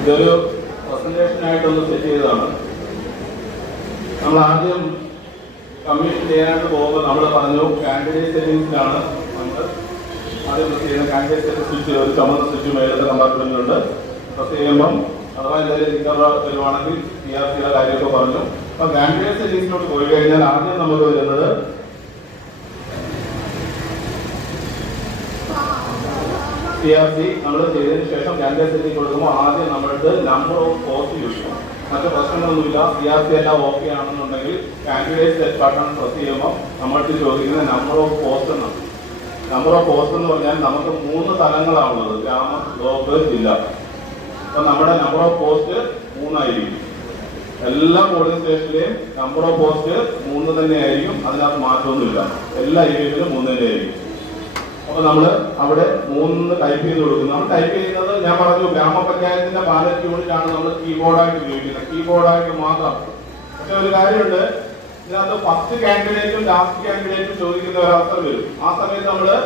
ഇതൊരു പ്രസന്റേഷനായിട്ടൊന്ന് സെറ്റ് ചെയ്തതാണ്. നമ്മൾ ആദ്യം കമ്മീഷൻ ചെയ്യാനായിട്ട് പോകുമ്പോൾ നമ്മൾ പറഞ്ഞു കാൻഡിഡേറ്റ് സെറ്റിംഗ്സിലാണ് നമ്മൾ ആദ്യം പ്രസ് ചെയ്യുന്ന കാൻഡിഡേറ്റ് സെറ്റ് സ്വിച്ച്, ഒരു ചുമന്ന സ്വിച്ച് മേലത്തെ കമ്പാർട്ട്മെന്റിലുണ്ട്. പ്രസ് ചെയ്യുമ്പം അഥവാ എന്തെങ്കിലും ലിങ്കർ വരുവാണെങ്കിൽ PRCയുടെ കാര്യമൊക്കെ പറഞ്ഞു. അപ്പം കാൻഡിഡേറ്റ് സെറ്റിംഗ്സിലോട്ട് പോയി കഴിഞ്ഞാൽ ആദ്യം നമുക്ക് വരുന്നത് PRC നമ്മൾ ചെയ്തതിന് ശേഷം കാൻഡിഡേറ്റ് സെറ്റിംഗ് കൊടുക്കുമ്പോൾ ആദ്യം നമ്മൾക്ക് നമ്പർ ഓഫ് പോസ്റ്റ് യൂസ് ചെയ്യണം. മറ്റു പ്രശ്നങ്ങളൊന്നുമില്ല. PRC എല്ലാം ഓക്കെ ആണെന്നുണ്ടെങ്കിൽ കാൻഡിഡേറ്റ് സെറ്റ് ബട്ടൺ പ്രസ് ചെയ്യുമ്പോൾ നമ്മൾക്ക് ചോദിക്കുന്ന നമ്പർ ഓഫ് പോസ്റ്റ് എന്നാണ്. നമ്പർ ഓഫ് പോസ്റ്റ് എന്ന് പറഞ്ഞാൽ നമുക്ക് 3 തലങ്ങളാണുള്ളത്: ഗ്രാമം, ബ്ലോക്ക്, ജില്ല. അപ്പം നമ്മുടെ നമ്പർ ഓഫ് പോസ്റ്റ് 3 ആയിരിക്കും. എല്ലാ പോളിംഗ് സ്റ്റേഷനിലെയും നമ്പർ ഓഫ് പോസ്റ്റ് 3 തന്നെ ആയിരിക്കും. അതിനകത്ത് മാറ്റമൊന്നുമില്ല. എല്ലാ ഏരിയയിലും 3 തന്നെ ആയിരിക്കും. അപ്പൊ നമ്മൾ അവിടെ 3 ടൈപ്പ് ചെയ്ത് കൊടുക്കും. നമ്മൾ ടൈപ്പ് ചെയ്യുന്നത് ഞാൻ പറഞ്ഞു ഗ്രാമപഞ്ചായത്തിന്റെ ബാലറ്റ് യൂണിറ്റ് ആണ് നമ്മൾ കീബോർഡായിട്ട് ഉപയോഗിക്കുന്നത്, കീബോർഡായിട്ട് മാത്രം. പക്ഷെ ഒരു കാര്യമുണ്ട്, ഇതിനകത്ത് ഫസ്റ്റ് കാൻഡിഡേറ്റും ലാസ്റ്റ് കാൻഡിഡേറ്റും ചോദിക്കുന്ന ഒരവസരം വരും. ആ സമയത്ത് നമ്മള്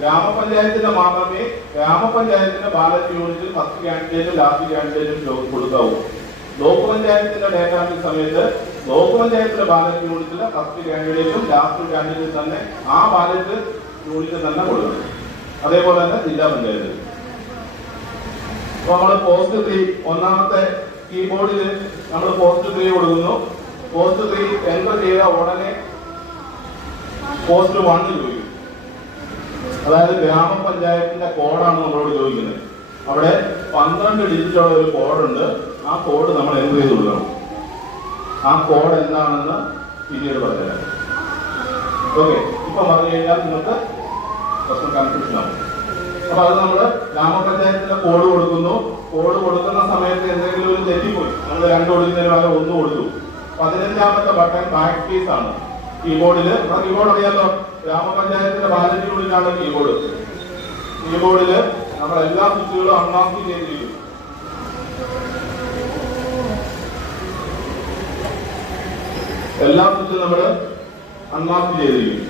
ഗ്രാമപഞ്ചായത്തിന്റെ മാത്രമേ ഗ്രാമപഞ്ചായത്തിന്റെ ബാലറ്റ് യൂണിറ്റിൽ ഫസ്റ്റ് കാൻഡിഡേറ്റും ലാസ്റ്റ് കാൻഡിഡേറ്റും കൊടുക്കാവൂ. ബ്ലോക്ക് പഞ്ചായത്തിന്റെ ഡേറ്റാബേസ് സമയത്ത് ബ്ലോക്ക് പഞ്ചായത്തിന്റെ ബാലറ്റ് യൂണിറ്റിലെ ഫസ്റ്റ് കാൻഡിഡേറ്റും ലാസ്റ്റ് കാൻഡിഡേറ്റും തന്നെ ആ ബാലറ്റ് യൂണിറ്റ് തന്നെ കൊടുക്കണം. അതേപോലെ തന്നെ ജില്ലാ പഞ്ചായത്ത്. അപ്പൊ നമ്മൾ പോസ്റ്റ് 3 ഒന്നാമത്തെ കീബോർഡിൽ നമ്മൾ പോസ്റ്റ് 3 കൊടുക്കുന്നു. പോസ്റ്റ് 3 എൻ്റർ ചെയ്ത ഉടനെ പോസ്റ്റ് 1 ചോദിക്കും. അതായത് ഗ്രാമപഞ്ചായത്തിന്റെ കോഡാണ് നമ്മളോട് ചോദിക്കുന്നത്. അവിടെ 12 ഡിജിറ്റുള്ള ഒരു കോഡുണ്ട്. ആ കോഡ് നമ്മൾ എൻ്റർ ചെയ്ത് കൊടുക്കണം. ആ കോഡ് എന്താണെന്ന് പിന്നീട് പറഞ്ഞുതരാം. ഓക്കെ, ഇപ്പൊ പറഞ്ഞു കഴിഞ്ഞാൽ നിങ്ങൾക്ക് പ്രശ്നം കൺഫ്യൂഷൻ ആവും. അപ്പൊ അത് നമ്മള് ഗ്രാമപഞ്ചായത്തിന്റെ കോഡ് കൊടുക്കുന്നു. കോഡ് കൊടുക്കുന്ന സമയത്ത് എന്തെങ്കിലും ഒരു തെറ്റിപ്പോയി, നമ്മൾ 2 കൊടുക്കുന്നതിന് പകരം 1 കൊടുത്തു. 15ാമത്തെ ബട്ടൺ ബാക്ക് സ്പേസ് ആണ് കീബോർഡില്. കീബോർഡ് അറിയാലോ, ഗ്രാമപഞ്ചായത്തിന്റെ ബാലറ്റ് യൂണിറ്റാണ് കീബോർഡ്. കീബോർഡില് നമ്മൾ എല്ലാ സ്വിച്ചുകളും അൺമാസ്ക് ചെയ്തിരിക്കും. എല്ലാ സ്വിച്ചും നമ്മൾ അൺമാസ്ക് ചെയ്തിരിക്കും.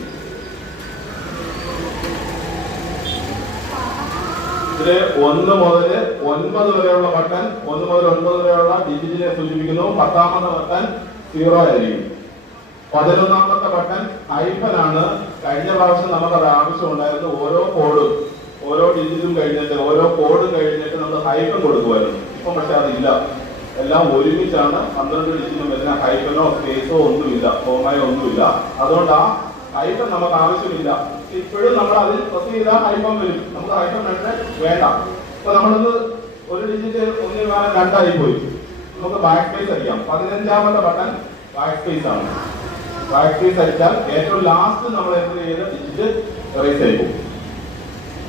ഇതില് 1 മുതൽ 9 വരെയുള്ള ബട്ടൺ, 1 മുതൽ 9 വരെയുള്ള ഡിജിറ്റിനെ സൂചിപ്പിക്കുന്നു. 10ാമത്തെ ബട്ടൺ 0 ആയിരിക്കും. 11ാമത്തെ ബട്ടൺ ഹൈഫൻ ആണ്. കഴിഞ്ഞ പ്രാവശ്യം നമുക്കത് ആവശ്യം ഉണ്ടായിരുന്നു. ഓരോ കോഡും ഓരോ ഡിജിറ്റും കഴിഞ്ഞിട്ട് ഓരോ കോഡും കഴിഞ്ഞിട്ട് നമ്മൾ ഹൈഫൻ കൊടുക്കുമായിരുന്നു. ഇപ്പം പക്ഷെ അതില്ല. എല്ലാം ഒരുമിച്ചാണ്. 12 ഡിജിറ്റും വരുന്ന ഹൈഫനോ സ്പേസോ ഒന്നുമില്ല, കോമയോ ഒന്നുമില്ല. അതുകൊണ്ട് ആ ഹൈഫൻ നമുക്ക് ആവശ്യമില്ല. ഇപ്പോഴും നമ്മൾ അതിൽ പ്രസ് ചെയ്താൽ ഹൈഫൻ വരും. നമുക്ക് ഹൈഫൻ വേണ്ട. അപ്പൊ നമ്മളൊന്ന് ഒരു ഡിജിറ്റ് 1 2 പോയി. നമുക്ക് ബാക്ക് സ്പേസ് അടിക്കാം. 15ാമത്തെ ബട്ടൺ ബാക്ക് സ്പേസ് ആണ്. ബാക്ക് സ്പേസ് അടിച്ചാൽ ഏറ്റവും ലാസ്റ്റ് നമ്മൾ എൻ്റർ ചെയ്ത ഡിജിറ്റ് എറേസ് ആയി പോകും.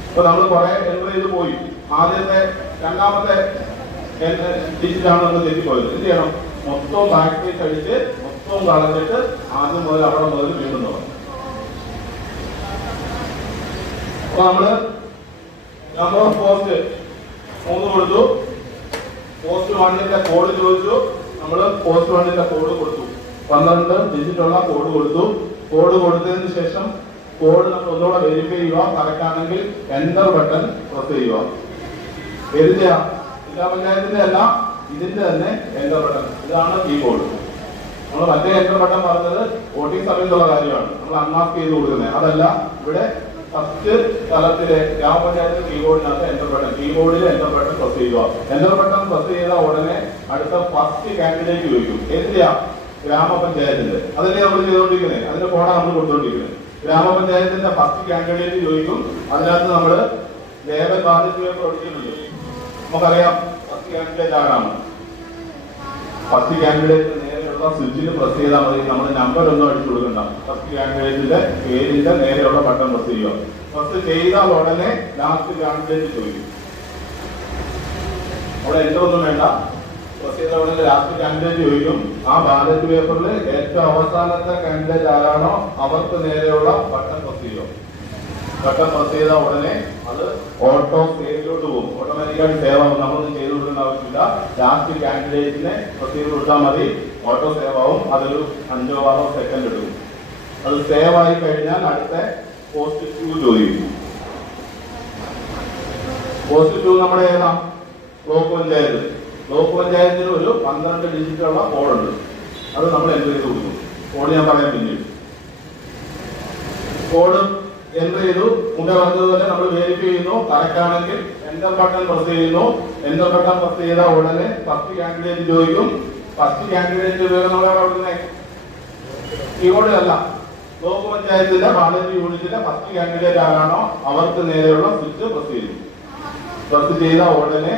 അപ്പൊ നമ്മൾ കുറെ എൻ്റർ ചെയ്ത് പോയി. ആദ്യത്തെ 2ാമത്തെ ഡിജിറ്റാണ് നമ്മൾ തെറ്റിപ്പോയത്. എന്ത് ചെയ്യണം? മൊത്തം ബാക്ക് സ്പേസ് അടിച്ച് മൊത്തം കളഞ്ഞിട്ട് ആദ്യം മുതൽ അവിടെ മുതൽ വീണ്ടും തുടങ്ങും. അപ്പൊ നമ്മള് നമ്പർ ഓഫ് പോസ്റ്റ് 3 കൊടുത്തു. പോസ്റ്റ് 1ന്റെ കോഡ് ചോദിച്ചു. നമ്മള് പോസ്റ്റ് 1ന്റെ കോഡ് കൊടുത്തു. 12 ഡിജിറ്റുള്ള കോഡ് കൊടുത്തു. കോഡ് കൊടുത്തതിന് ശേഷം കോഡ് നമ്മൾ ഒന്നുകൂടെ വെരിഫൈ ചെയ്യുക. കറക്റ്റ് ആണെങ്കിൽ എൻ്റർ ബട്ടൺ പ്രസ് ചെയ്യുക. ജില്ലാ പഞ്ചായത്തിന്റെ അല്ല, ഇതിന്റെ തന്നെ എൻ്റർ ബട്ടൺ. ഇതാണ് കീബോർഡ്. നമ്മൾ മറ്റേ എൻ്റർ ബട്ടൺ പറഞ്ഞത് വോട്ടിംഗ് സമയത്തുള്ള കാര്യമാണ്. നമ്മൾ അൺമാസ്ക് ചെയ്ത് കൊടുക്കുന്നത് അതല്ല. ഇവിടെ ഫസ്റ്റ് തലത്തിലെ ഗ്രാമപഞ്ചായത്ത് കീബോർഡിനകത്ത് എൻ്റർ ബട്ടൺ, കീബോർഡിൽ എൻ്റർ ബട്ടൺ പ്രസ് ചെയ്യുക. എൻ്റർ ബട്ടൺ പ്രസ് ചെയ്ത ഉടനെ അടുത്ത ഫസ്റ്റ് കാൻഡിഡേറ്റ് ചോദിക്കും. എന്തിനാ? ഗ്രാമപഞ്ചായത്തിന്റെ. അതല്ലേ നമ്മൾ ചെയ്തുകൊണ്ടിരിക്കുന്നത്. അതിന്റെ കോഡാണ് നമ്മൾ കൊടുത്തുകൊണ്ടിരിക്കുന്നത്. ഗ്രാമപഞ്ചായത്തിന്റെ ഫസ്റ്റ് കാൻഡിഡേറ്റ് ചോദിക്കും. അതിനകത്ത് നമ്മൾ ലേബൽ ബാലറ്റ് പേപ്പർ ഒടിക്കുന്നുണ്ട്. നമുക്കറിയാം ഫസ്റ്റ് കാൻഡിഡേറ്റ് ആരാണ്. ഫസ്റ്റ് കാൻഡിഡേറ്റ് നേരെയുള്ള സ്വിച്ചിൽ പ്രസ് ചെയ്താൽ മതി. നമ്മൾ നമ്പർ ഒന്നും അടിച്ചു കൊടുക്കണ്ട. ഫസ്റ്റ് കാൻഡിഡേറ്റിന്റെ പേരിന്റെ നേരെയുള്ള ബട്ടൺ പ്രസ് ചെയ്യുക. പ്രസ് ചെയ്താൽ ഉടനെ ലാസ്റ്റ് കാൻഡിഡേറ്റ് ചോദിക്കും. അവിടെ എൻ്റർ ഒന്നും വേണ്ട. പ്രസ് ചെയ്ത ഉടനെ ലാസ്റ്റ് കാൻഡിഡേറ്റ് ചോദിക്കും. ആ ബാലറ്റ് പേപ്പറിൽ ഏറ്റവും അവസാനത്തെ കാൻഡിഡേറ്റ് ആരാണോ അവർക്ക് നേരെയുള്ള ബട്ടൺ പ്രസ് ചെയ്യുക. ബട്ടൺ പ്രസ് ചെയ്ത ഉടനെ അത് ഓട്ടോ സേവിലോട്ട് പോകും. ഓട്ടോമാറ്റിക്കായിട്ട് സേവ് ആവും. നമ്മളൊന്നും ചെയ്ത് കൊടുക്കേണ്ട ആവശ്യമില്ല. ലാസ്റ്റ് കാൻഡിഡേറ്റിനെ പ്രസ് ചെയ്ത് കൊടുത്താൽ മതി. ഓട്ടോ സേവ് ആവും. അതൊരു 5 or 6 സെക്കൻഡ് എടുക്കും. അത് സേവ് ആയി കഴിഞ്ഞാൽ അടുത്ത പോസ്റ്റ് 2 ചോദിക്കും. പോസ്റ്റ് 2 നമ്മുടെ ഏതാ? ബ്ലോക്ക് പഞ്ചായത്ത്. ബ്ലോക്ക് പഞ്ചായത്തിന് ഒരു 12 ഡിജിറ്റുള്ള കോഡുണ്ട്. അത് നമ്മൾ എൻ്റർ ചെയ്ത് കൊടുക്കും. കോഡ് ഞാൻ പറയാൻ പിന്നീട്. കോഡ് എൻ്റർ ചെയ്തു. മുന്നേ പറഞ്ഞതുപോലെ നമ്മൾ വെരിഫൈ ചെയ്യുന്നു. കറക്റ്റ് ആണെങ്കിൽ എൻ്റർ ബട്ടൺ പ്രസ് ചെയ്യുന്നു. എൻ്റർ ബട്ടൺ പ്രസ് ചെയ്ത ഉടനെ ഫസ്റ്റ് കാൻഡിഡേറ്റ് ചോദിക്കും. ഫസ്റ്റ് കാൻഡിഡേറ്റ് നമ്മളെ കീബോർഡിലല്ല, ബ്ലോക്ക് പഞ്ചായത്തിന്റെ 15 യൂണിറ്റിലെ ഫസ്റ്റ് കാൻഡിഡേറ്റ് ആരാണോ അവർക്ക് നേരെയുള്ള സ്വിച്ച് പ്രസ് ചെയ്തു. പ്രസ് ചെയ്ത ഉടനെ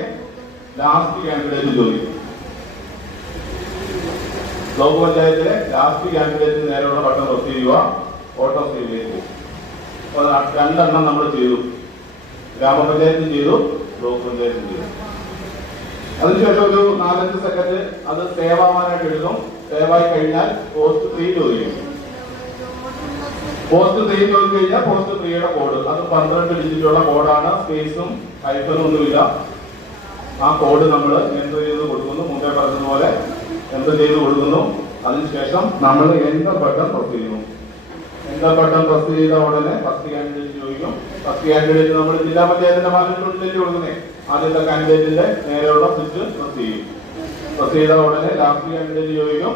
ലാസ്റ്റ് കാൻഡിഡേറ്റ് ചോദിക്കും. ബ്ലോക്ക് പഞ്ചായത്തിലെ ലാസ്റ്റ് കാൻഡിഡേറ്റിന് നേരെയുള്ള ബട്ടൺ പ്രസ് ചെയ്യുക. ഓട്ടോ സേവിലേക്ക് പോകും. 2 എണ്ണം നമ്മൾ ചെയ്തു. ഗ്രാമപഞ്ചായത്തും ചെയ്തു, ബ്ലോക്ക് പഞ്ചായത്തും ചെയ്തു. അതിനുശേഷം ഒരു 4-5 സെക്കൻഡ് അത് സേവ് ആവാനായിട്ട് എടുക്കും. സേവ് ആയി കഴിഞ്ഞാൽ പോസ്റ്റ് 3 ചോദിക്കും. പോസ്റ്റ് 3 ചോദിച്ചു കഴിഞ്ഞാൽ പോസ്റ്റ് 3യുടെ കോഡ്, അത് 12 ഡിജിറ്റുള്ള കോഡാണ്. സ്പേസും ഹൈഫനും ഒന്നുമില്ല. ആ കോഡ് നമ്മൾ എൻ്റർ ചെയ്ത് കൊടുക്കുന്നു. മുമ്പേ പറഞ്ഞതുപോലെ എൻ്റർ ചെയ്ത് കൊടുക്കുന്നു. അതിനുശേഷം നമ്മൾ എൻ്റർ ബട്ടൺ പ്രസ് ചെയ്യുന്നു. എൻ്റർ ബട്ടൺ പ്രസ് ചെയ്ത ഉടനെ ഫസ്റ്റ് കാൻഡിഡേറ്റ് ചോദിക്കും. ഫസ്റ്റ് കാൻഡിഡേറ്റ് നമ്മൾ ജില്ലാ പഞ്ചായത്തിന്റെ 15 യൂണിറ്റിലേക്ക് കൊടുക്കുന്നേ. ആദ്യത്തെ കാൻഡിഡേറ്റിന്റെ നേരെയുള്ള സ്വിച്ച് പ്രസ് ചെയ്യും. പ്രസ് ചെയ്ത ഉടനെ ലാസ്റ്റ് കാൻഡിഡേറ്റ് ചോദിക്കും.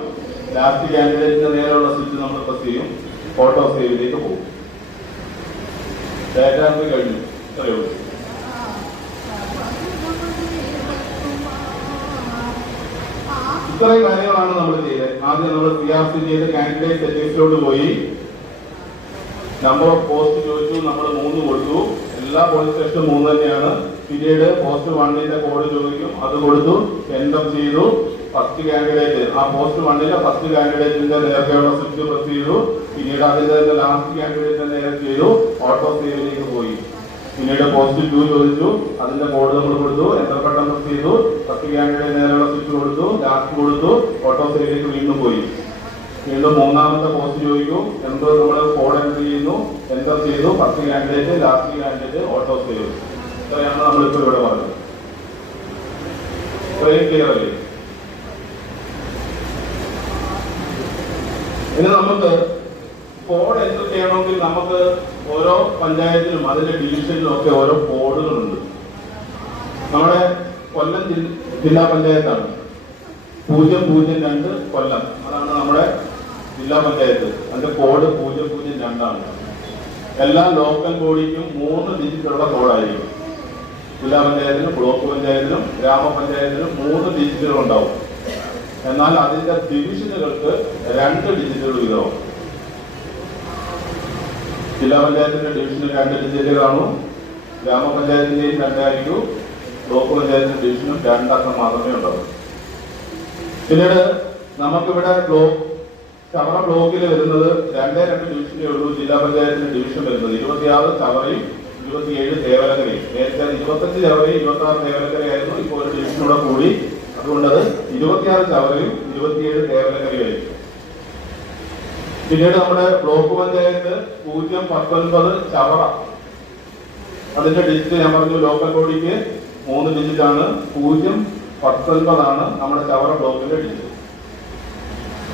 ലാസ്റ്റ് കാൻഡിഡേറ്റിന്റെ നേരെയുള്ള സ്വിച്ച് നമ്മൾ പ്രസ് ചെയ്യും. ഓട്ടോ സേവിലേക്ക് പോകും. ഡാറ്റ എൻട്രി കഴിഞ്ഞു. ഇത്രയേ ഉള്ളൂ. ഇത്രയും കാര്യങ്ങളാണ് നമ്മൾ ചെയ്തത്. ആദ്യം നമ്മൾ CRC ചെയ്ത് കാൻഡിഡേറ്റ് സെറ്റിംഗ്സിലോട്ട് പോയി. നമ്പർ ഓഫ് പോസ്റ്റ് ചോദിച്ചു. നമ്മൾ 3 കൊടുത്തു. എല്ലാ പോലീസ് സ്റ്റേഷനും 3 തന്നെയാണ്. പിന്നീട് പോസ്റ്റ് 1ന്റെ കോഡ് ചോദിക്കും. അത് കൊടുത്തു. എൻ്റർ ചെയ്തു. ഫസ്റ്റ് കാൻഡിഡേറ്റ്, ആ പോസ്റ്റ് 1ലെ ഫസ്റ്റ് കാൻഡിഡേറ്റിന്റെ നേരത്തെയുള്ള സ്വിച്ച് പ്രസ് ചെയ്തു. പിന്നീട് അതിന്റെ ലാസ്റ്റ് കാൻഡിഡേറ്റിന്റെ നേരെ ചെയ്തു. ഓട്ടോ സേവിലേക്ക് പോയി. പിന്നീട് പോസ്റ്റ് 2 ചോദിച്ചു. അതിന്റെ കോഡ് നമ്മൾ കൊടുത്തു. എൻ്റർ ബട്ടൺ പ്രസ് ചെയ്തു. ഫസ്റ്റ് കാൻഡിഡേറ്റ് നേരെയുള്ള സ്വിച്ച് കൊടുത്തു. ലാസ്റ്റ് കൊടുത്തു. ഓട്ടോ സേവിലേക്ക് വീണ്ടും പോയി. വീണ്ടും 3ാമത്തെ പോസ്റ്റ് ചോദിക്കും. എൻ്റർ നമ്മൾ കോഡ് എൻ്റർ ചെയ്യുന്നു. എൻ്റർ ചെയ്തു. First candidate, last candidate, auto save. ഇത്രയാണ് നമ്മളിപ്പോൾ ഇവിടെ പറഞ്ഞത്. ഇത്രയും ക്ലിയർ അല്ലേ? ഇനി നമുക്ക് കോഡ് എൻ്റർ ചെയ്യണമെങ്കിൽ നമുക്ക് ഓരോ പഞ്ചായത്തിലും അതിന്റെ ഡിവിഷനിലും ഒക്കെ ഓരോ കോഡുകളുണ്ട്. നമ്മുടെ കൊല്ലം ജില്ലാ പഞ്ചായത്താണ് 002 കൊല്ലം. അതാണ് നമ്മുടെ ജില്ലാ പഞ്ചായത്ത്. അതിന്റെ കോഡ് 002 എല്ലാ ലോക്കൽ ബോഡിക്കും 3 ഡിജിറ്റുള്ള കോഡായിരിക്കും. ജില്ലാ പഞ്ചായത്തിനും ബ്ലോക്ക് പഞ്ചായത്തിനും ഗ്രാമപഞ്ചായത്തിനും 3 ഡിജിറ്റുകൾ ഉണ്ടാവും. എന്നാൽ അതിന്റെ ഡിവിഷനുകൾക്ക് 2 ഡിജിറ്റുകൾ വീതവും. ജില്ലാ പഞ്ചായത്തിന്റെ ഡിവിഷന് 2 ഡിജിറ്റുകളാണ്. ഗ്രാമപഞ്ചായത്തിന്റെയും 2 ആയിരിക്കും. ബ്ലോക്ക് പഞ്ചായത്തിന്റെ ഡിവിഷനും 2 അക്കം മാത്രമേ ഉണ്ടാവൂ. പിന്നീട് നമുക്കിവിടെ ചവറ ബ്ലോക്കിൽ വരുന്നത് 2 ഡിവിഷനേ ഉള്ളൂ. ജില്ലാ പഞ്ചായത്തിന്റെ ഡിവിഷൻ വരുന്നത് 26 ചവറയും 27 തേവലക്കരയും. നേരത്തെ 25 ചവറയും 26 തേവലക്കരയായിരുന്നു. ഇപ്പോൾ ഒരു ഡിവിഷനൂടെ കൂടി. അതുകൊണ്ടത് 26 ചവറയും 27 തേവലക്കരയായിരിക്കും. പിന്നീട് നമ്മുടെ ബ്ലോക്ക് പഞ്ചായത്ത് 019 ചവറ. അതിന്റെ ഡിജിറ്റ് ഞാൻ പറഞ്ഞു. ലോക്കൽ ബോഡിക്ക് 3 ഡിജിറ്റാണ്. 019 നമ്മുടെ ചവറ ബ്ലോക്കിന്റെ ഡിജിറ്റ്.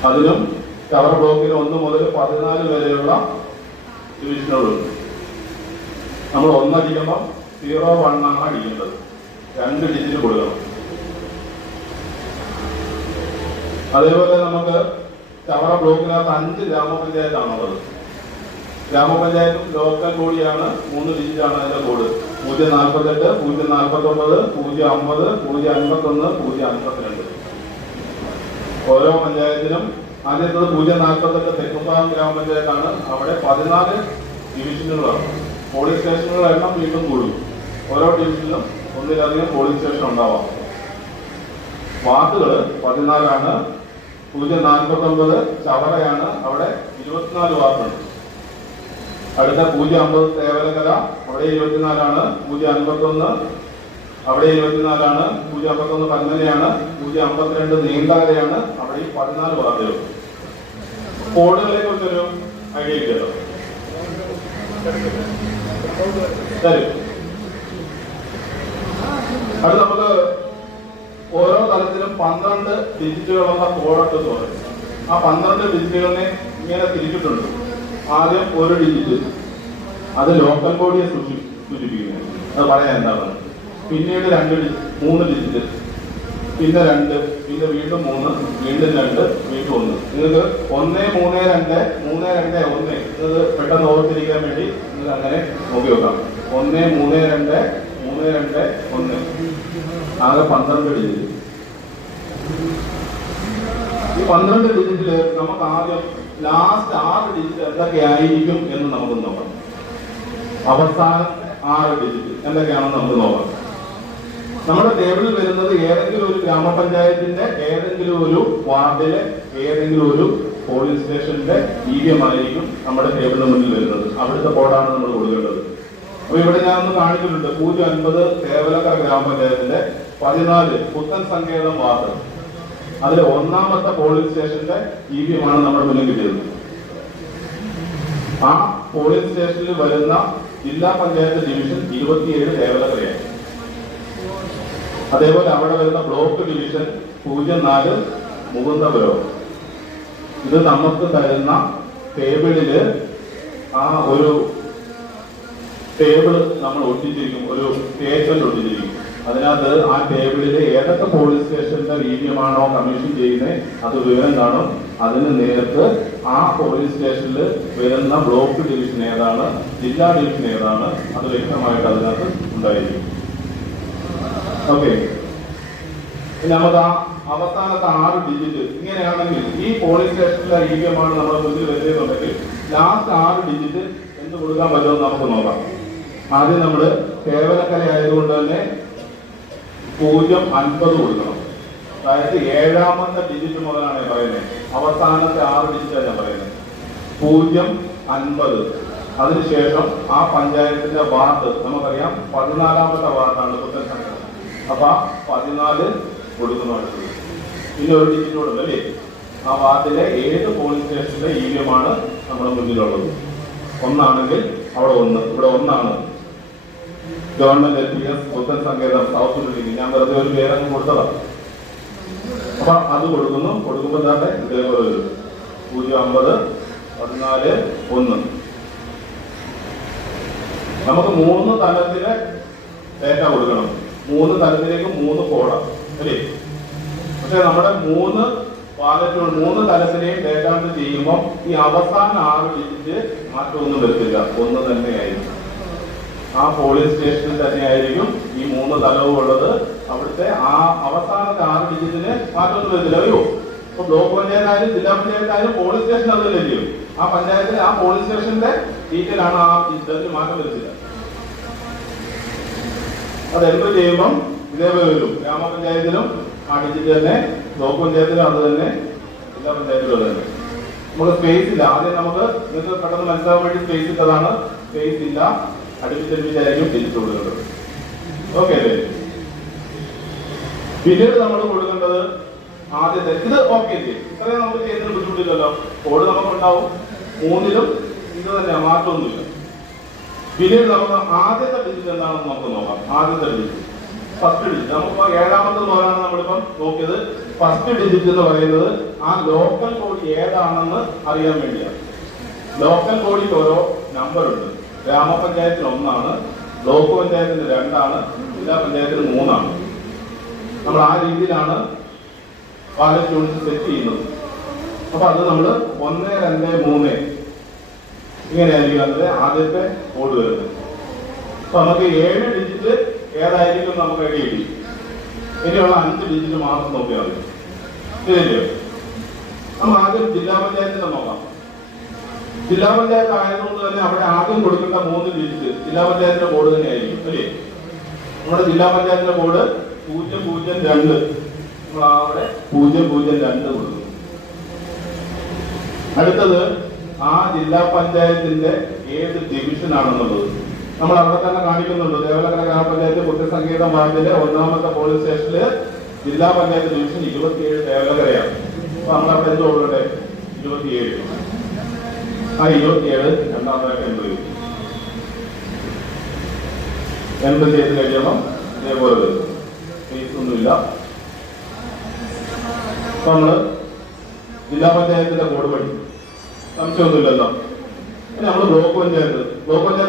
അതിനും ചവറ ബ്ലോക്കിൽ 1 മുതൽ 14 വരെയുള്ള ഡിവിഷനുകളുണ്ട്. നമ്മൾ 1 അടിക്കുമ്പോൾ 01 ആണ് അടിക്കേണ്ടത്. 2 ഡിജിറ്റ് കൊടുക്കണം. അതേപോലെ നമുക്ക് ചവറ ബ്ലോക്കിനകത്ത് 5 ഗ്രാമപഞ്ചായത്താണുള്ളത്. ഗ്രാമപഞ്ചായത്തും ലോക്കൽ ബോഡിയാണ്. 3 ഡിജിറ്റാണ് അതിന്റെ കോഡ്. 048, 049, 050, 051, 052. ഓരോ പഞ്ചായത്തിനും ആദ്യത്തത് 048 തെക്കുംഭാഗം ഗ്രാമപഞ്ചായത്താണ്. അവിടെ 14 ഡിവിഷനുകളാണ്. പോളിംഗ് സ്റ്റേഷനുകളുടെ എണ്ണം വീണ്ടും കൂടും. ഓരോ ഡിവിഷനിലും 1-ലധികം പോളിംഗ് സ്റ്റേഷൻ ഉണ്ടാവാം. വാർഡുകൾ 14ആണ്. 049 ചവറയാണ്. അവിടെ 24 വാർഡുണ്ട്. അടുത്ത 050 തേവലക്കര. അവിടെ 24ആണ്. 051 അവിടെ 24ആണ്. 051 പന്മനയാണ്. 052 നീണ്ടകരയാണ്. അവിടെ 14 വാർഡുകൾ. കോഡുകളെ കുറിച്ചൊരു ഐഡിയ കിട്ടുമല്ലോ. ശരി, അത് നമുക്ക് ഓരോ തലത്തിലും 12 ഡിജിറ്റുകളുള്ള കോഡൊക്കെ പറയും. ആ 12 ഡിജിറ്റുകളിനെ ഇങ്ങനെ തിരിച്ചിട്ടുണ്ട്. ആദ്യം 1 ഡിജിറ്റ്, അത് ലോക്കൽ ബോഡിയെ സൂചിപ്പിക്കുന്നത്. അത് പറയാൻ എന്താണ്. പിന്നീട് 3 ഡിജിറ്റ് പിന്നെ 2, പിന്നെ വീണ്ടും 3, വീണ്ടും 2, വീണ്ടും 1. നിങ്ങൾക്ക് 1, 3, 2, 3, 2, 1 ഇത് പെട്ടെന്ന് ഓർത്തിരിക്കാൻ വേണ്ടി നിങ്ങൾ അങ്ങനെ നോക്കി വെക്കാം. 1, 3, 2, 3, 2, 1. ആകെ 12 ഡിജിറ്റ്. ഈ 12 ഡിജിറ്റില് നമുക്ക് ആദ്യം ലാസ്റ്റ് 6 ഡിജിറ്റ് എന്തൊക്കെ ആയിരിക്കും എന്ന് നമുക്ക് നോക്കാം. അവസാനത്തെ 6 ഡിജിറ്റ് എന്തൊക്കെയാണെന്ന് നമുക്ക് നോക്കാം. നമ്മുടെ ടേബിളിൽ വരുന്നത് ഏതെങ്കിലും ഒരു ഗ്രാമപഞ്ചായത്തിന്റെ ഏതെങ്കിലും ഒരു വാർഡിലെ ഏതെങ്കിലും ഒരു പോളിംഗ് സ്റ്റേഷന്റെ EVM ആയിരിക്കും നമ്മുടെ ടേബിളിന് മുന്നിൽ വരുന്നത്. അവിടുത്തെ കോഡാണ് നമ്മൾ കൊടുക്കേണ്ടത്. അപ്പൊ ഇവിടെ ഞാൻ ഒന്ന് കാണിച്ചിട്ടുണ്ട്. 050 തേവലക്കര ഗ്രാമപഞ്ചായത്തിന്റെ 14 പുത്തൻ സങ്കേതം വാർഡ്. അതിലെ 1ാമത്തെ പോളിംഗ് സ്റ്റേഷന്റെ EVM ആണ് നമ്മുടെ മുന്നിൽ കിട്ടിയത്. ആ പോളിംഗ് സ്റ്റേഷനിൽ വരുന്ന ജില്ലാ പഞ്ചായത്ത് ഡിവിഷൻ 27 തേവലക്കരയാണ്. അതേപോലെ അവിടെ വരുന്ന ബ്ലോക്ക് ഡിവിഷൻ 04 മുകുന്ദപുരം. ഇത് നമുക്ക് തരുന്ന ടേബിളില് ആ ഒരു ടേബിൾ നമ്മൾ ഒട്ടിച്ചിരിക്കും, ഒരു സ്റ്റേറ്റ്മെന്റ് ഒട്ടിച്ചിരിക്കും. അതിനകത്ത് ആ ടേബിളിൽ ഏതൊക്കെ പോളിംഗ് സ്റ്റേഷന്റെ EVM ആണോ കമ്മീഷൻ ചെയ്യുന്നത് അത് വിവരം കാണും. അതിന് നേരത്ത് ആ പോളിംഗ് സ്റ്റേഷനിൽ വരുന്ന ബ്ലോക്ക് ഡിവിഷൻ ഏതാണ്, ജില്ലാ ഡിവിഷൻ ഏതാണ്, അത് വ്യക്തമായിട്ട് അതിനകത്ത് ഉണ്ടായിരിക്കും. ഓക്കെ, നമുക്ക് ആ അവസാനത്തെ 6 ഡിജിറ്റ് ഇങ്ങനെയാണെങ്കിൽ ഈ പോളിംഗ് സ്റ്റേഷനിലെ EVM ആണ് നമ്മുടെ മുന്നിൽ വരുന്നുണ്ടെങ്കിൽ ലാസ്റ്റ് 6 ഡിജിറ്റ് എന്ത് കൊടുക്കാൻ പറ്റുമെന്ന് നമുക്ക് നോക്കാം. ആദ്യം നമ്മൾ കേവലക്കര ആയതുകൊണ്ട് തന്നെ 050 കൊടുക്കണം. അതായത് 7ാമത്തെ ഡിജിറ്റ് മുതലാണ് പറയുന്നത്. അവസാനത്തെ 6 ഡിജിറ്റാണ് ഞാൻ പറയുന്നത്. 050. അതിനുശേഷം ആ പഞ്ചായത്തിന്റെ വാർഡ് നമുക്കറിയാം 14ാമത്തെ വാർഡാണ് പുത്തൻ സംഘം. അപ്പൊ 14 കൊടുക്കുന്നുണ്ട്. പിന്നെ ഒരു ഡിജിറ്റ് കൊടുക്കും അല്ലേ. ആ വാർഡിലെ ഏത് പോളിംഗ് സ്റ്റേഷന്റെ EVM ആണ് നമ്മുടെ മുന്നിലുള്ളത്. 1 ആണെങ്കിൽ അവിടെ 1, ഇവിടെ 1 ആണ്. ഗവൺമെന്റ് LPS പുത്തൻ സങ്കേതം സൗത്ത് ബിൽഡിംഗ്. ഞാൻ വെറുതെ ഒരു പേരങ്ങ് കൊടുത്തതാണ്. അപ്പൊ അത് കൊടുക്കുന്നു. കൊടുക്കുമ്പോൾ തന്നെ ഇതേപോലെ വരും 050 14 1. നമുക്ക് 3 തലത്തിലെ ഡേറ്റ കൊടുക്കണം. 3 തലത്തിലേക്ക് 3 കോഡാണ് അല്ലേ. പക്ഷെ നമ്മുടെ 3 വാലറ്റുകൾ 3 തലത്തിലെയും ഡേറ്റ ചെയ്യുമ്പോൾ ഈ അവസാന 6 ഡിജിറ്റ് മാറ്റമൊന്നും വരത്തില്ല. 1 തന്നെയായിരിക്കും. ആ പോളിംഗ് സ്റ്റേഷനിൽ തന്നെയായിരിക്കും ഈ 3 തലവും ഉള്ളത്. അവിടുത്തെ ആ അവസാനത്തെ 6 ഡിജിറ്റിന് മാറ്റമൊന്നും വരത്തില്ല. അയ്യോ, ഇപ്പൊ ബ്ലോക്ക് പഞ്ചായത്തായാലും ജില്ലാ പഞ്ചായത്തായാലും പോളിംഗ് സ്റ്റേഷൻ അതല്ലല്ലോ. ആ പഞ്ചായത്തിലെ ആ പോളിംഗ് സ്റ്റേഷന്റെ ഡീറ്റെയിൽ ആണ്. ആ ഡിജിറ്റലിന് മാറ്റം വരത്തില്ല. അത് എൻട്രി ചെയ്യുമ്പം ഇതേപോലെ വരും. ഗ്രാമപഞ്ചായത്തിലും ആ ഡിജിറ്റ് തന്നെ, ബ്ലോക്ക് പഞ്ചായത്തിലും അത് തന്നെ, ജില്ലാ പഞ്ചായത്തിലും അത് തന്നെ. നമുക്ക് സ്പേസ് ഇല്ല. ആദ്യം നമുക്ക് നിങ്ങൾക്ക് പെട്ടെന്ന് മനസ്സിലാവാൻ വേണ്ടി സ്പേസ് ഇട്ടതാണ്. സ്പേസ് ഇല്ല, അടുപ്പിച്ചടുപ്പിച്ചായിരിക്കും ഡിജിറ്റ് കൊടുക്കേണ്ടത്. ഓക്കെ അല്ലേ. പിന്നീട് നമ്മൾ കൊടുക്കേണ്ടത് ആദ്യത്തെ ഇത് ഓക്കെ അല്ലേ. ഇത്രയും നമുക്ക് ചെയ്യുന്നതിന് ബുദ്ധിമുട്ടില്ലല്ലോ. കോഡ് നമുക്ക് ഉണ്ടാവും. 3ലും ഇത് തന്നെ, മാറ്റമൊന്നുമില്ല. പിന്നീട് നമുക്ക് ആദ്യത്തെ ഡിജിറ്റ് എന്താണെന്ന് നമുക്ക് നോക്കാം. ആദ്യത്തെ ഡിജിറ്റ് ഫസ്റ്റ് ഡിജിറ്റ്. നമുക്കിപ്പോ 7ാമത്തെ പോലാണ് നമ്മളിപ്പം നോക്കിയത്. ഫസ്റ്റ് ഡിജിറ്റ് എന്ന് പറയുന്നത് ആ ലോക്കൽ കോഡ് ഏതാണെന്ന് അറിയാൻ വേണ്ടിയാണ്. ലോക്കൽ കോഡിൽ ഓരോ നമ്പർ ഉണ്ട്. ഗ്രാമപഞ്ചായത്തിന് 1 ആണ്, ബ്ലോക്ക് പഞ്ചായത്തിന് 2 ആണ്, ജില്ലാ പഞ്ചായത്തിന് 3 ആണ്. നമ്മൾ ആ രീതിയിലാണ് വാലറ്റ് യൂണിറ്റ് സെറ്റ് ചെയ്യുന്നത്. അപ്പൊ അത് നമ്മൾ 1, 2, 3 ഇങ്ങനെയായിരിക്കും അതിന്റെ ആദ്യത്തെ കോഡ് വരുന്നത്. അപ്പൊ നമുക്ക് 7 ഡിജിറ്റ് ഏതായിരിക്കും നമുക്ക് ഐഡിയ കിട്ടി. ഇനിയുള്ള 5 ഡിജിറ്റ് മാത്രം നോക്കിയാൽ മതി. ശരിയല്ലോ. നമ്മൾ ആദ്യം ജില്ലാ പഞ്ചായത്തിന്റെ നോക്കാം. ജില്ലാ പഞ്ചായത്ത് ആയതുകൊണ്ട് തന്നെ അവിടെ ആദ്യം കൊടുക്കേണ്ട 3 ഡിജിറ്റ് ജില്ലാ പഞ്ചായത്തിന്റെ കോഡ് തന്നെ ആയിരിക്കും അല്ലേ. നമ്മുടെ ജില്ലാ പഞ്ചായത്തിന്റെ കോഡ് 002. നമ്മൾ അവിടെ 002 കൊടുക്കും. അടുത്തത് ആ ജില്ലാ പഞ്ചായത്തിന്റെ ഏത് ഡിവിഷൻ ആണെന്നുള്ളത് നമ്മൾ അവിടെ തന്നെ കാണിക്കുന്നുണ്ട്. തേവലക്കര ഗ്രാമപഞ്ചായത്ത് പുത്തൻ സങ്കേതം വാർഡിലെ 1ാമത്തെ പോളിംഗ് സ്റ്റേഷനില് ജില്ലാ പഞ്ചായത്ത് ഡിവിഷൻ 27 തേവലക്കരയാണ്. അപ്പൊ നമ്മളവിടെ എന്ത് കൊടുക്കട്ടെ? 27. ആ 27 രണ്ടാമതായിട്ട് എൺപത് ചെയ്ത് കഴിയുമ്പോൾ ഇതേപോലെ വരും. ഫീസൊന്നുമില്ല. അപ്പൊ നമ്മള് ജില്ലാ പഞ്ചായത്തിന്റെ കോഡ് പഠിക്കും. സംശയമൊന്നുമില്ലല്ലോ. നമ്മൾ ബ്ലോക്ക് പഞ്ചായത്ത്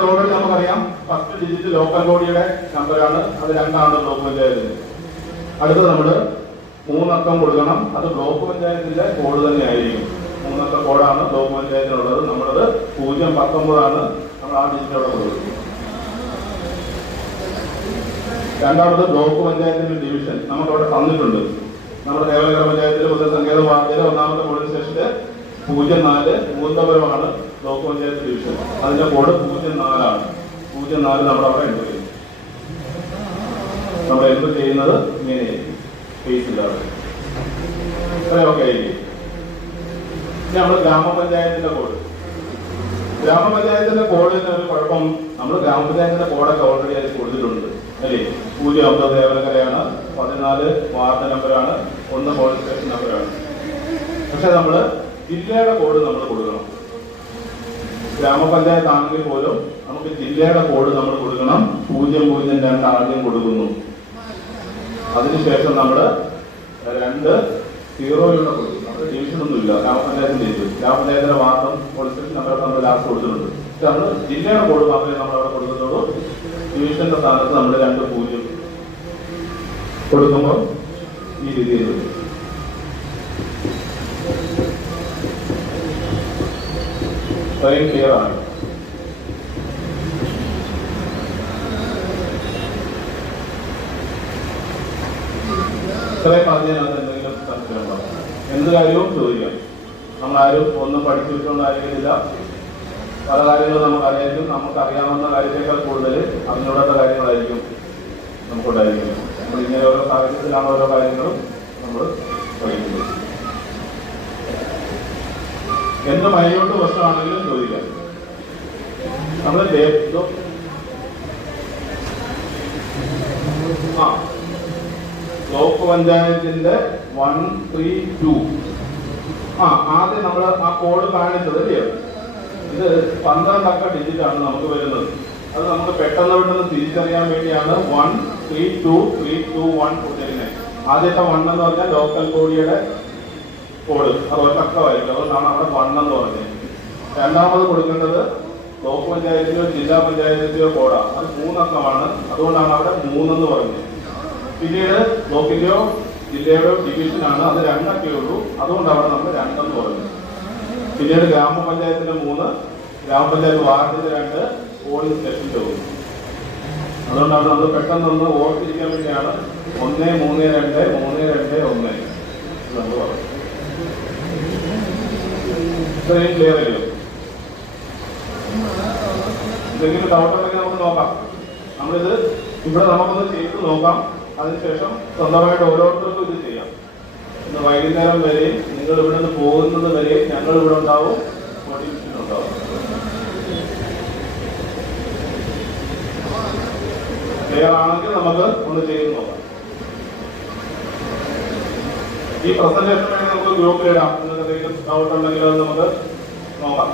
ഓൾറെഡി നമുക്കറിയാം. ഫസ്റ്റ് ഡിജിറ്റ് ലോക്കൽ ബോഡിയുടെ നമ്പറാണ്. അത് 2 ആണ് ബ്ലോക്ക് പഞ്ചായത്തിന്. അടുത്തത് നമ്മള് 3 അക്കം കൊടുക്കണം. അത് ബ്ലോക്ക് പഞ്ചായത്തിന്റെ കോഡ് തന്നെ ആയിരിക്കും. 3 അക്ക കോഡാണ് ബ്ലോക്ക് പഞ്ചായത്തിനുള്ളത്. നമ്മളത് 019 നമ്മൾ ആ ഡിജിറ്റ് അവിടെ കൊടുക്കുന്നത്. രണ്ടാമത് ബ്ലോക്ക് പഞ്ചായത്തിന്റെ ഡിവിഷൻ നമുക്കവിടെ തന്നിട്ടുണ്ട്. നമ്മുടെ ദേവനഗര പഞ്ചായത്തിലെ പൊതുസങ്കേത വാർഡിലെ 1ാമത്തെ പോളിംഗ് സ്റ്റേഷന്റെ 04 മൂന്തപുരമാണ് ബ്ലോക്ക് പഞ്ചായത്ത് ഡിവിഷൻ. അതിന്റെ കോഡ് 04 04 നമ്മളവിടെ എൻ്റർ ചെയ്യും. നമ്മൾ എൻ്റർ ചെയ്യുന്നത് ഇങ്ങനെയായിരിക്കും, സ്പേസ് ഇല്ലാതെ. ഓക്കെ ആയിരിക്കും. ഇനി നമ്മൾ ഗ്രാമപഞ്ചായത്തിന്റെ കോഡ്. ഗ്രാമപഞ്ചായത്തിന്റെ കോഡിന് ഒരു കുഴപ്പം, നമ്മൾ ഗ്രാമപഞ്ചായത്തിന്റെ കോഡൊക്കെ ഓൾറെഡി അതിൽ കൊടുത്തിട്ടുണ്ട് അല്ലേ. 09 ദേവനഗരയാണ്, 14 വാർഡ് നമ്പറാണ്, 1 പോളിംഗ് സ്റ്റേഷൻ നമ്പറാണ്. പക്ഷെ നമ്മൾ ജില്ലയുടെ കോഡ് നമ്മൾ കൊടുക്കണം. ഗ്രാമപഞ്ചായത്ത് ആണെങ്കിൽ പോലും നമുക്ക് ജില്ലയുടെ കോഡ് നമ്മൾ കൊടുക്കണം. 002 ആദ്യം കൊടുക്കുന്നു. അതിനുശേഷം നമ്മൾ 2 0യുടെ കൊടുക്കും. നമ്മുടെ ഡിവിഷൻ ഒന്നുമില്ല, ഗ്രാമപഞ്ചായത്തിന്റെ ഡിവിഷൻ. ഗ്രാമപഞ്ചായത്തിന്റെ വാർഡും പോളിംഗ് സ്റ്റേഷൻ നമ്പറൊക്കെ നമ്മൾ ലാസ്റ്റ് കൊടുത്തിട്ടുണ്ട്. പക്ഷെ നമ്മൾ ജില്ലയുടെ കോഡ് മാത്രമേ നമ്മൾ അവിടെ കൊടുക്കുന്നുള്ളൂ. ഡിവിഷന്റെ സ്ഥാനത്ത് നമ്മൾ 2 0 കൊടുക്കുമ്പോൾ ഈ രീതിയിൽ വരും. ഇത്രയും ക്ലിയർ ആണ്. ഇത്രയും പറഞ്ഞതിനകത്ത് എന്തെങ്കിലും സംശയമുണ്ടോ? എന്ത് കാര്യവും ചോദിക്കാം. നമ്മളാരും ഒന്നും പഠിച്ചു വെച്ചുകൊണ്ടായിരിക്കുന്നില്ല. പല കാര്യങ്ങളും നമുക്കറിയായിരിക്കും. നമുക്കറിയാവുന്ന കാര്യത്തേക്കാൾ കൂടുതൽ അതിനോടുള്ള കാര്യങ്ങളായിരിക്കും നമുക്കുണ്ടായിരിക്കും. നമ്മൾ ഇങ്ങനെ ഓരോ സാഹചര്യത്തിലാണ് ഓരോ കാര്യങ്ങളും നമ്മൾ പഠിക്കുന്നത്. എന്ത് മൈനോട്ട് പ്രശ്നമാണെങ്കിലും ചോദിക്കാം. നമ്മൾ ബ്ലോക്ക് പഞ്ചായത്തിന്റെ 132 ആദ്യം നമ്മൾ ആ കോഡ് കാണിച്ചത് അല്ലയോ. ഇത് 12 അക്ക ഡിജിറ്റാണ് നമുക്ക് വരുന്നത്. അത് നമുക്ക് പെട്ടെന്ന് തിരിച്ചറിയാൻ വേണ്ടിയാണ് 132321 കൊടുത്തിരുന്നത്. ആദ്യത്തെ 1 എന്ന് പറഞ്ഞാൽ ലോക്കൽ ബോഡിയുടെ കോഡ്, അത് ഒറ്റക്കമായിരിക്കും. അതുകൊണ്ടാണ് അവിടെ 1 എന്ന് പറഞ്ഞത്. രണ്ടാമത് കൊടുക്കേണ്ടത് ബ്ലോക്ക് പഞ്ചായത്തിന്റെയോ ജില്ലാ പഞ്ചായത്തിന്റെയോ കോഡാണ്. അത് 3 അക്കമാണ്. അതുകൊണ്ടാണ് അവിടെ 3 എന്ന് പറഞ്ഞത്. പിന്നീട് ബ്ലോക്കിന്റെയോ ജില്ലയുടെയോ ഡിവിഷനാണ്, അത് 2 അക്കേ ഉള്ളൂ. അതുകൊണ്ട് അവിടെ നമ്മൾ 2 എന്ന് പറഞ്ഞു. പിന്നീട് ഗ്രാമപഞ്ചായത്തിന്റെ 3, ഗ്രാമപഞ്ചായത്ത് വാർഡിന്റെ 2, പോളിംഗ് സ്റ്റേഷന്റെ 1. അതുകൊണ്ടാണ് നമ്മൾ പെട്ടെന്നൊന്ന് ഓർത്തിരിക്കാൻ വേണ്ടിയാണ് 132 നമ്മൾ പറഞ്ഞു. ഇത്രയും ക്ലിയർ ചെയ്യും. എന്തെങ്കിലും ഡൗട്ട് ഉണ്ടെങ്കിൽ നമുക്ക് നോക്കാം. നമ്മളിത് ഇവിടെ നമുക്കൊന്ന് ചെയ്ത് നോക്കാം. അതിനുശേഷം സ്വന്തമായിട്ട് ഓരോരുത്തർക്കും ഇത് ചെയ്യാം. ഇന്ന് വൈകുന്നേരം വരെയും നിങ്ങൾ ഇവിടെ നിന്ന് പോകുന്നത് വരെയും ഞങ്ങൾ ഇവിടെ ഉണ്ടാവും, മോട്ടിവേഷൻ ഉണ്ടാവും. ക്ലിയർ ആണെങ്കിൽ നമുക്ക് ഒന്ന് ചെയ്ത് നോക്കാം. ഈ പ്രസന്റേഷൻ വേണ്ടി നമുക്ക് ഗ്രൂപ്പിൽ ഇടാം. നിങ്ങൾക്ക് എന്തെങ്കിലും ഡൗട്ട് ഉണ്ടെങ്കിൽ അത് നമുക്ക് നോക്കാം.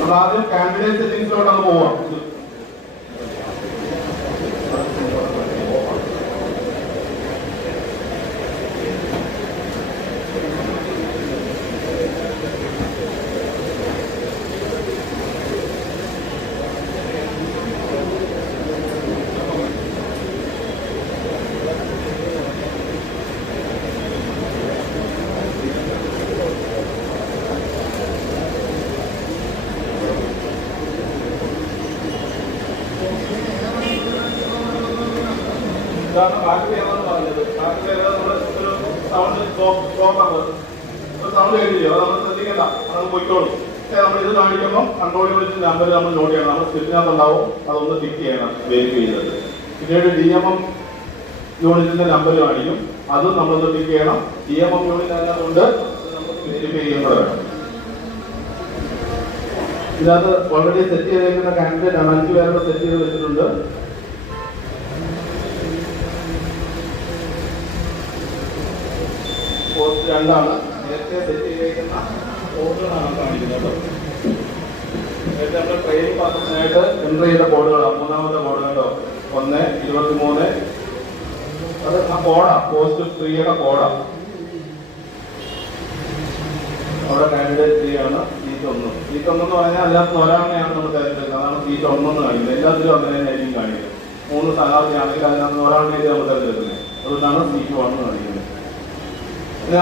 നമ്മൾ ആദ്യം കാൻഡിഡേറ്റ് സെറ്റിംഗ്സിലോട്ടാണ് പോവാം. ബാക്കി പേരാണ് പറഞ്ഞത്. ബാക്കി പേര് നമ്മൾ ഒരു സൗണ്ട് സൗണ്ട് കേട്ടില്ലയോ, അത് നമ്മൾ ശ്രദ്ധിക്കണ്ട, അത് പോയിക്കോളും. പക്ഷേ നമ്മൾ ഇത് കാണിക്കുമ്പോൾ കൺട്രോൾ യൂണിറ്റ് നമ്പർ നമ്മൾ നോട്ട് ചെയ്യണം. നമ്മൾ സ്ക്രീനിനകത്തുണ്ടാവും, അതൊന്ന് ടിക്ക് ചെയ്യണം വെരിഫൈ ചെയ്തത്. പിന്നീട് DMM യൂണിറ്റിന്റെ നമ്പർ കാണിക്കും, അതും നമ്മളൊന്ന് ടിക്ക് ചെയ്യണം. DMM യൂണിറ്റ് അതിനകത്തുണ്ട്, നമുക്ക് വെരിഫൈ ചെയ്യുന്നത് വേണം. ഇതിനകത്ത് ഓൾറെഡി സെറ്റ് ചെയ്തേക്കുന്ന കാൻഡിഡേറ്റ് ആണ്. 5 പേരുടെ സെറ്റ് ചെയ്ത് വെച്ചിട്ടുണ്ട്. പോസ്റ്റ് 2 ആണ്. നേരത്തെ സെറ്റ് ചെയ്തേക്കുന്ന കോഡുകളാണ് കാണിക്കുന്നത്. നേരത്തെ നമ്മൾ ട്രെയിനിങ് പാസസിനായിട്ട് എൻ്റർ ചെയ്ത കോഡുകളാണ്. 3ാമത്തെ കോഡ് കേട്ടോ, 1-23. അത് ആ കോഡാ, പോസ്റ്റ് 3യുടെ കോഡാ. അവിടെ കാൻഡിഡേറ്റ് ചെയ്യാണ് സീറ്റ് 1. സീറ്റ് 1 എന്ന് പറഞ്ഞാൽ അതിനകത്ത് ഒരാളെയാണ് നമ്മൾ തിരഞ്ഞെടുക്കുന്നത്. അതാണ് സീറ്റ് 1 എന്ന് കാണിക്കുന്നത്. എല്ലാത്തിലും അങ്ങനെ തന്നെയായിരിക്കും കാണിക്കുന്നത്. 3 സ്ഥാനാർത്ഥിയാണെങ്കിൽ അതിനകത്ത് ഒരാളിനെ നമ്മൾ തിരഞ്ഞെടുക്കുന്നത്. അതുകൊണ്ടാണ് സീറ്റ് 1 കാണിക്കുന്നത്.